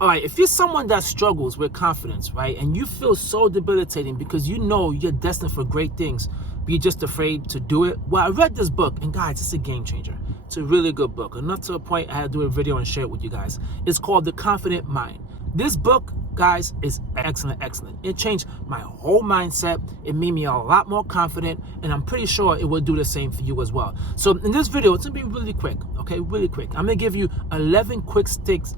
All right, if you're someone that struggles with confidence, right, and you feel so debilitating because you know you're destined for great things, but you're just afraid to do it. Well, I read this book, and guys, it's a game changer. It's a really good book, enough to a point I had to do a video and share it with you guys. It's called The Confident Mind. This book, guys, is excellent, excellent. It changed my whole mindset. It made me a lot more confident, and I'm pretty sure it will do the same for you as well. So in this video, it's gonna be really quick, okay, really quick. I'm gonna give you 11 quick tips.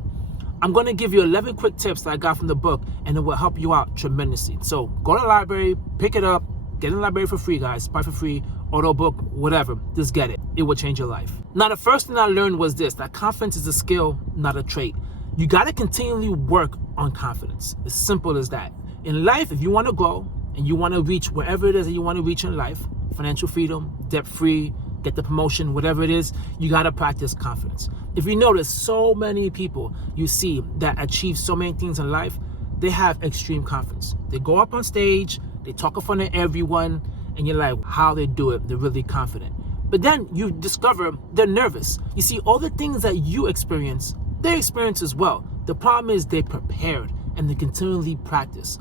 I'm going to give you 11 quick tips that I got from the book, and it will help you out tremendously. So go to the library, pick it up, get in the library for free, guys. Buy for free, audio book, whatever. Just get it. It will change your life. Now, the first thing I learned was this, that confidence is a skill, not a trait. You got to continually work on confidence. As simple as that. In life, if you want to grow and you want to reach wherever it is that you want to reach in life, financial freedom, debt-free, get the promotion, whatever it is, you got to practice confidence. If you notice, so many people you see that achieve so many things in life, they have extreme confidence. They go up on stage, they talk in front of everyone, and you're like, how they do it, they're really confident. But then you discover they're nervous. You see, all the things that you experience, they experience as well. The problem is they prepared and they continually practice.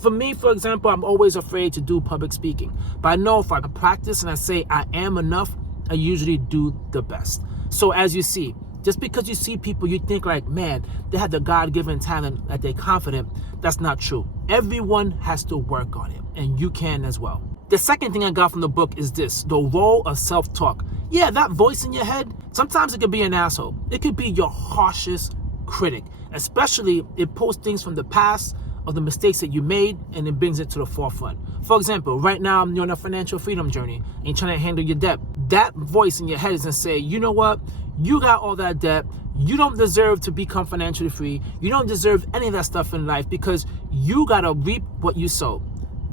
For me, for example, I'm always afraid to do public speaking. But I know if I practice and I say I am enough, I usually do the best. So as you see, just because you see people, you think like, man, they have the God-given talent, that they're confident. That's not true. Everyone has to work on it, and you can as well. The second thing I got from the book is this, the role of self-talk. Yeah, that voice in your head, sometimes it could be an asshole. It could be your harshest critic, especially it pulls things from the past of the mistakes that you made, and it brings it to the forefront. For example, right now you're on a financial freedom journey and you're trying to handle your debt. That voice in your head is gonna say, you know what? You got all that debt. You don't deserve to become financially free. You don't deserve any of that stuff in life because you gotta reap what you sow.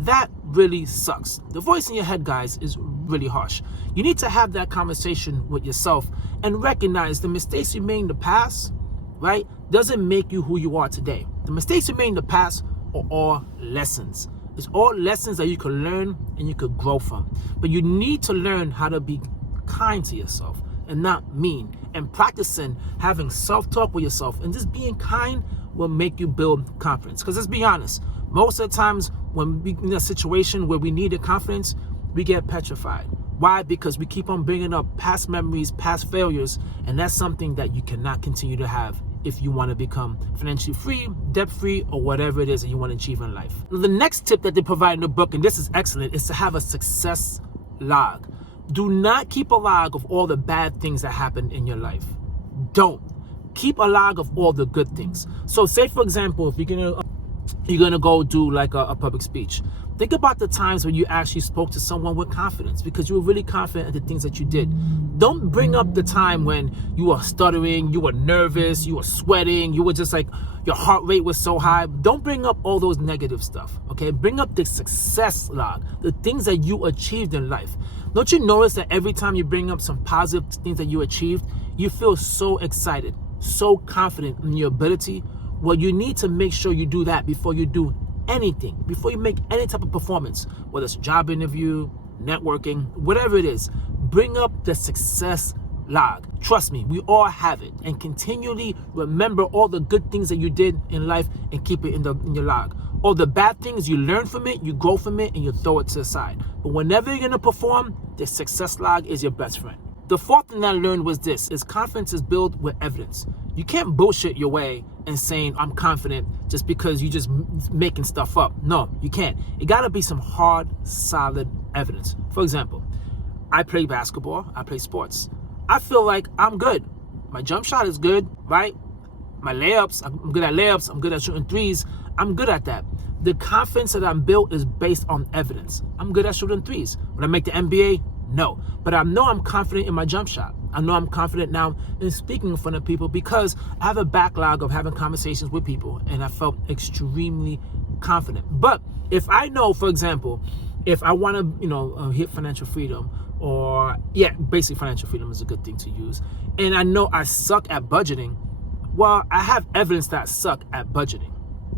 That really sucks. The voice in your head, guys, is really harsh. You need to have that conversation with yourself and recognize the mistakes you made in the past, right, doesn't make you who you are today. The mistakes you made in the past are all lessons. It's all lessons that you can learn and you could grow from. But you need to learn how to be kind to yourself and not mean. And practicing having self-talk with yourself and just being kind will make you build confidence. Because let's be honest, most of the times when we're in a situation where we need the confidence, we get petrified. Why? Because we keep on bringing up past memories, past failures, and that's something that you cannot continue to have if you want to become financially free, debt-free, or whatever it is that you want to achieve in life. The next tip that they provide in the book, and this is excellent, is to have a success log. Do not keep a log of all the bad things that happen in your life. Don't. Keep a log of all the good things. So say, for example, if you're gonna go do like a public speech, think about the times when you actually spoke to someone with confidence because you were really confident in the things that you did. Don't bring up the time when you were stuttering, you were nervous, you were sweating, you were just like, your heart rate was so high. Don't bring up all those negative stuff, okay? Bring up the success log, the things that you achieved in life. Don't you notice that every time you bring up some positive things that you achieved, you feel so excited, so confident in your ability? Well, you need to make sure you do that before you do anything, before you make any type of performance, whether it's a job interview, networking, whatever it is. Bring up the success log. Trust me, we all have it. And continually remember all the good things that you did in life and keep it in your log. All the bad things, you learn from it, you grow from it, and you throw it to the side. But whenever you're gonna perform, the success log is your best friend. The fourth thing I learned was this, is confidence is built with evidence. You can't bullshit your way and saying I'm confident just because you just making stuff up. No, you can't. It gotta be some hard, solid evidence. For example, I play basketball, I play sports. I feel like I'm good. My jump shot is good, right? My layups, I'm good at layups, I'm good at shooting threes, I'm good at that. The confidence that I'm built is based on evidence. I'm good at shooting threes. When I make the NBA, no. But I know I'm confident in my jump shot. I know I'm confident now in speaking in front of people because I have a backlog of having conversations with people and I felt extremely confident. But if I know, for example, if I want to, hit financial freedom basically financial freedom is a good thing to use. And I know I suck at budgeting. Well, I have evidence that I suck at budgeting,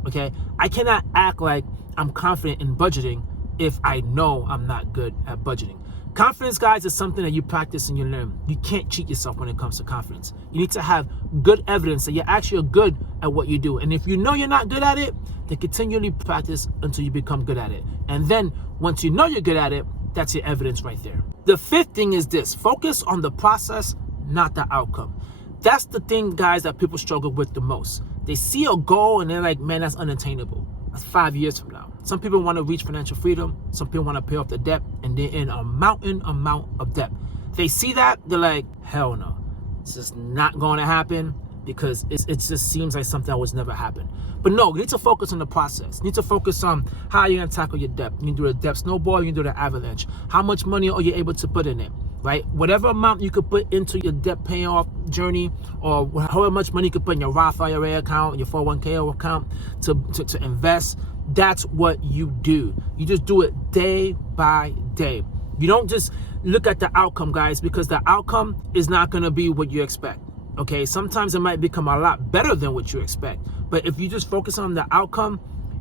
okay? I cannot act like I'm confident in budgeting if I know I'm not good at budgeting. Confidence, guys, is something that you practice and you learn. You can't cheat yourself when it comes to confidence. You need to have good evidence that you're actually a good at what you do. And if you know you're not good at it, then continually practice until you become good at it. And then once you know you're good at it, that's your evidence right there. The fifth thing is this: focus on the process, not the outcome. That's the thing, guys, that people struggle with the most. They see a goal and they're like, man, that's unattainable. That's 5 years from now. Some people want to reach financial freedom. Some people want to pay off the debt, and they're in a mountain amount of debt. They see that, they're like, hell no. It's just not going to happen because it just seems like something that was never happen. But no, you need to focus on the process. You need to focus on how you're going to tackle your debt. You can do a debt snowball, you can do the avalanche. How much money are you able to put in it, right? Whatever amount you could put into your debt paying off journey, or however much money you could put in your Roth IRA account, your 401k account to invest, that's what you do. You just do it day by day. You don't just look at the outcome, guys, because the outcome is not going to be what you expect. Okay, sometimes it might become a lot better than what you expect. But if you just focus on the outcome,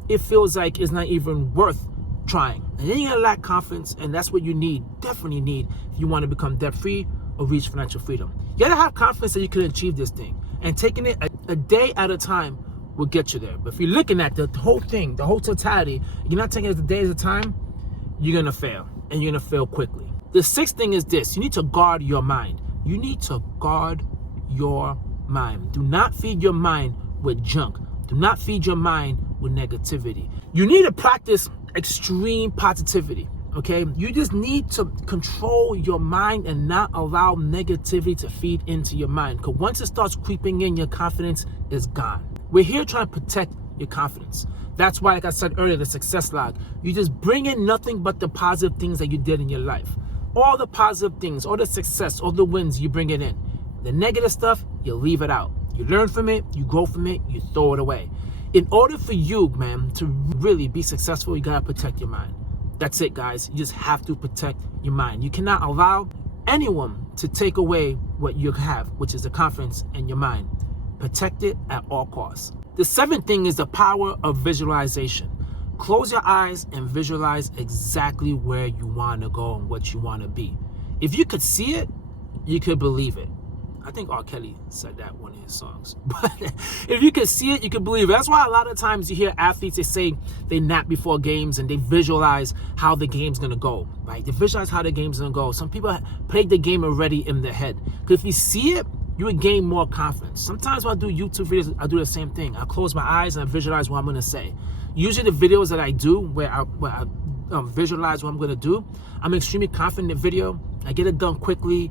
it feels like it's not even worth trying. And then you're gonna lack confidence, and that's what you need, definitely need, if you want to become debt-free or reach financial freedom. You gotta have confidence that you can achieve this thing. And taking it a day at a time will get you there. But if you're looking at the whole thing, the whole totality, you're not taking it a day at a time, you're gonna fail. And you're gonna fail quickly. The sixth thing is this: you need to guard your mind. You need to guard your mind. Do not feed your mind with junk. Do not feed your mind with negativity. You need to practice extreme positivity, okay? You just need to control your mind and not allow negativity to feed into your mind, because once it starts creeping in, your confidence is gone. We're here trying to protect your confidence. That's why, like I said earlier, the success log, you just bring in nothing but the positive things that you did in your life. All the positive things, all the success, all the wins, you bring it in. The negative stuff, you leave it out. You learn from it, you grow from it, you throw it away. In order for you, man, to really be successful, you gotta protect your mind. That's it, guys. You just have to protect your mind. You cannot allow anyone to take away what you have, which is the confidence in your mind. Protect it at all costs. The seventh thing is the power of visualization. Close your eyes and visualize exactly where you want to go and what you want to be. If you could see it, you could believe it. I think R. Kelly said that in one of his songs. But if you could see it, you could believe it. That's why a lot of times you hear athletes, they say they nap before games and they visualize how the game's going to go, right? They visualize how the game's going to go. Some people played the game already in their head. Because if you see it, you would gain more confidence. Sometimes when I do YouTube videos, I do the same thing. I close my eyes and I visualize what I'm going to say. Usually the videos that I do where I visualize what I'm going to do, I'm extremely confident in the video. I get it done quickly.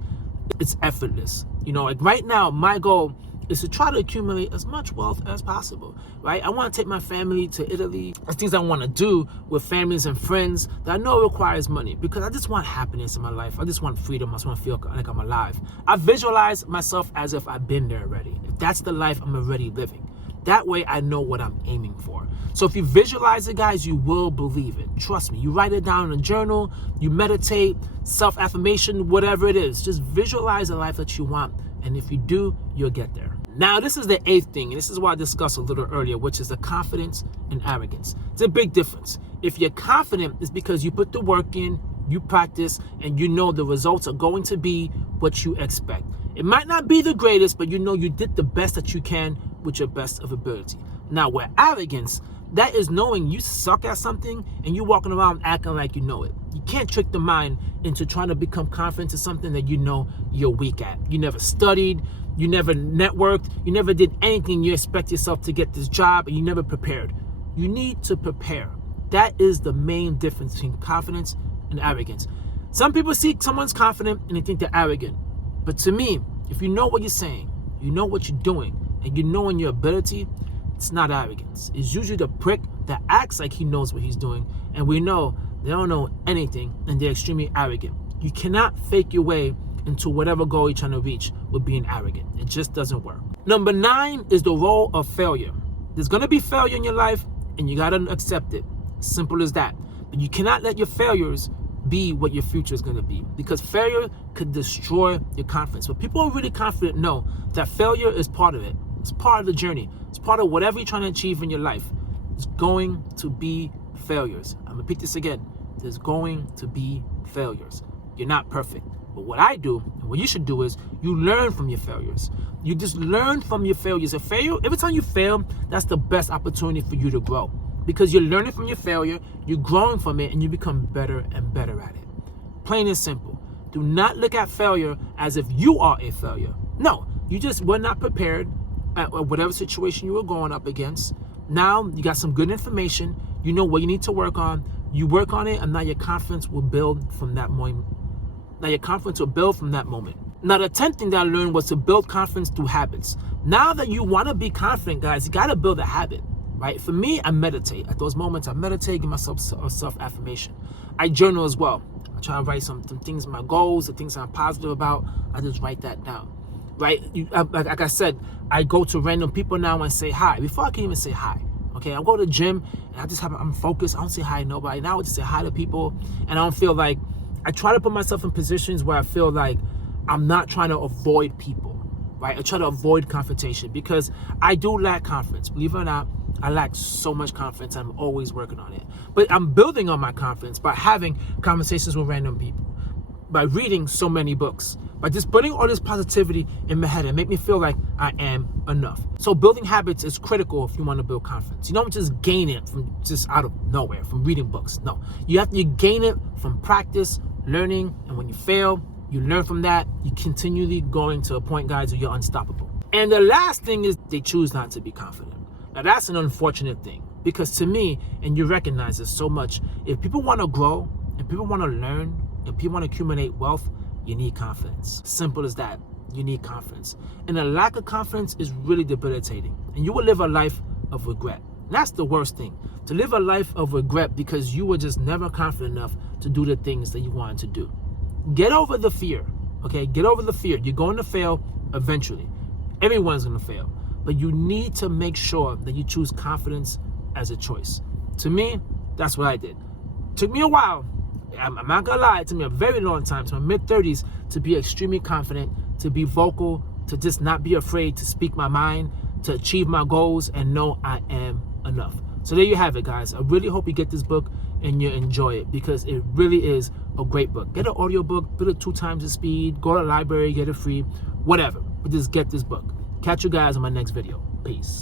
It's effortless. You know, like right now, my goal is to try to accumulate as much wealth as possible, right? I want to take my family to Italy. There's things I want to do with families and friends that I know requires money, because I just want happiness in my life. I just want freedom. I just want to feel like I'm alive. I visualize myself as if I've been there already. If that's the life I'm already living. That way I know what I'm aiming for. So if you visualize it, guys, you will believe it. Trust me. You write it down in a journal, you meditate, self-affirmation, whatever it is. Just visualize the life that you want. And if you do, you'll get there. Now, this is the eighth thing, and this is what I discussed a little earlier, which is the confidence and arrogance. It's a big difference. If you're confident, it's because you put the work in, you practice, and you know the results are going to be what you expect. It might not be the greatest, but you know you did the best that you can with your best of ability. Now, where arrogance, that is knowing you suck at something and you walking around acting like you know it. You can't trick the mind into trying to become confident in something that you know you're weak at. You never studied, you never networked, you never did anything. You expect yourself to get this job and you never prepared. You need to prepare. That is the main difference between confidence and arrogance. Some people see someone's confident and they think they're arrogant. But to me, if you know what you're saying, you know what you're doing, and you know in your ability, it's not arrogance. It's usually the prick that acts like he knows what he's doing, and we know they don't know anything and they're extremely arrogant. You cannot fake your way into whatever goal you're trying to reach with being arrogant. It just doesn't work. Number 9 is the role of failure. There's going to be failure in your life and you got to accept it. Simple as that. But you cannot let your failures be what your future is going to be, because failure could destroy your confidence. But people who are really confident know that failure is part of it. It's part of the journey. It's part of whatever you're trying to achieve in your life. There's going to be failures. I'm going to repeat this again. There's going to be failures. You're not perfect. But what I do, and what you should do, is You learn from your failures. You just learn from your failures. A failure, every time you fail, that's the best opportunity for you to grow, because you're learning from your failure, you're growing from it, and you become better and better at it. Plain and simple. Do not look at failure as if you are a failure. No, you just were not prepared at whatever situation you were going up against. Now you got some good information. You know what you need to work on. You work on it, and now your confidence will build from that moment. Now the 10th thing that I learned was to build confidence through habits. Now that you want to be confident, guys, you got to build a habit, right? For me, I meditate. At those moments, I meditate, give myself a self-affirmation. I journal as well. I try to write some things, my goals, the things I'm positive about. I just write that down, right? Like I said, I go to random people now and say hi before I can even say hi. Okay, I go to the gym and I'm focused. I don't say hi to nobody. Now I just say hi to people, and I don't feel like, I try to put myself in positions where I feel like I'm not trying to avoid people, right? I try to avoid confrontation, because I do lack confidence. Believe it or not, I lack so much confidence. I'm always working on it. But I'm building on my confidence by having conversations with random people, by reading so many books, by just putting all this positivity in my head and make me feel like I am enough. So building habits is critical if you want to build confidence. You don't just gain it from just out of nowhere, from reading books. No, you gain it from practice, learning, and when you fail, you learn from that. You continually going to a point, guys, where you're unstoppable. And the last thing is they choose not to be confident. Now that's an unfortunate thing, because to me, and you recognize this so much, if people want to grow, if people want to learn, if people want to accumulate wealth, you need confidence. Simple as that. You need confidence. And a lack of confidence is really debilitating. And you will live a life of regret. And that's the worst thing. To live a life of regret because you were just never confident enough to do the things that you wanted to do. Get over the fear. Okay? Get over the fear. You're going to fail eventually. Everyone's going to fail. But you need to make sure that you choose confidence as a choice. To me, that's what I did. Took me a while. I'm not gonna lie, it took me a very long time, to my mid-30s, to be extremely confident, to be vocal, to just not be afraid to speak my mind, to achieve my goals, and know I am enough. So there you have it, guys. I really hope you get this book and you enjoy it, because it really is a great book. Get an audio book, put it 2 times the speed, go to the library, get it free, whatever. But just get this book. Catch you guys on my next video. Peace.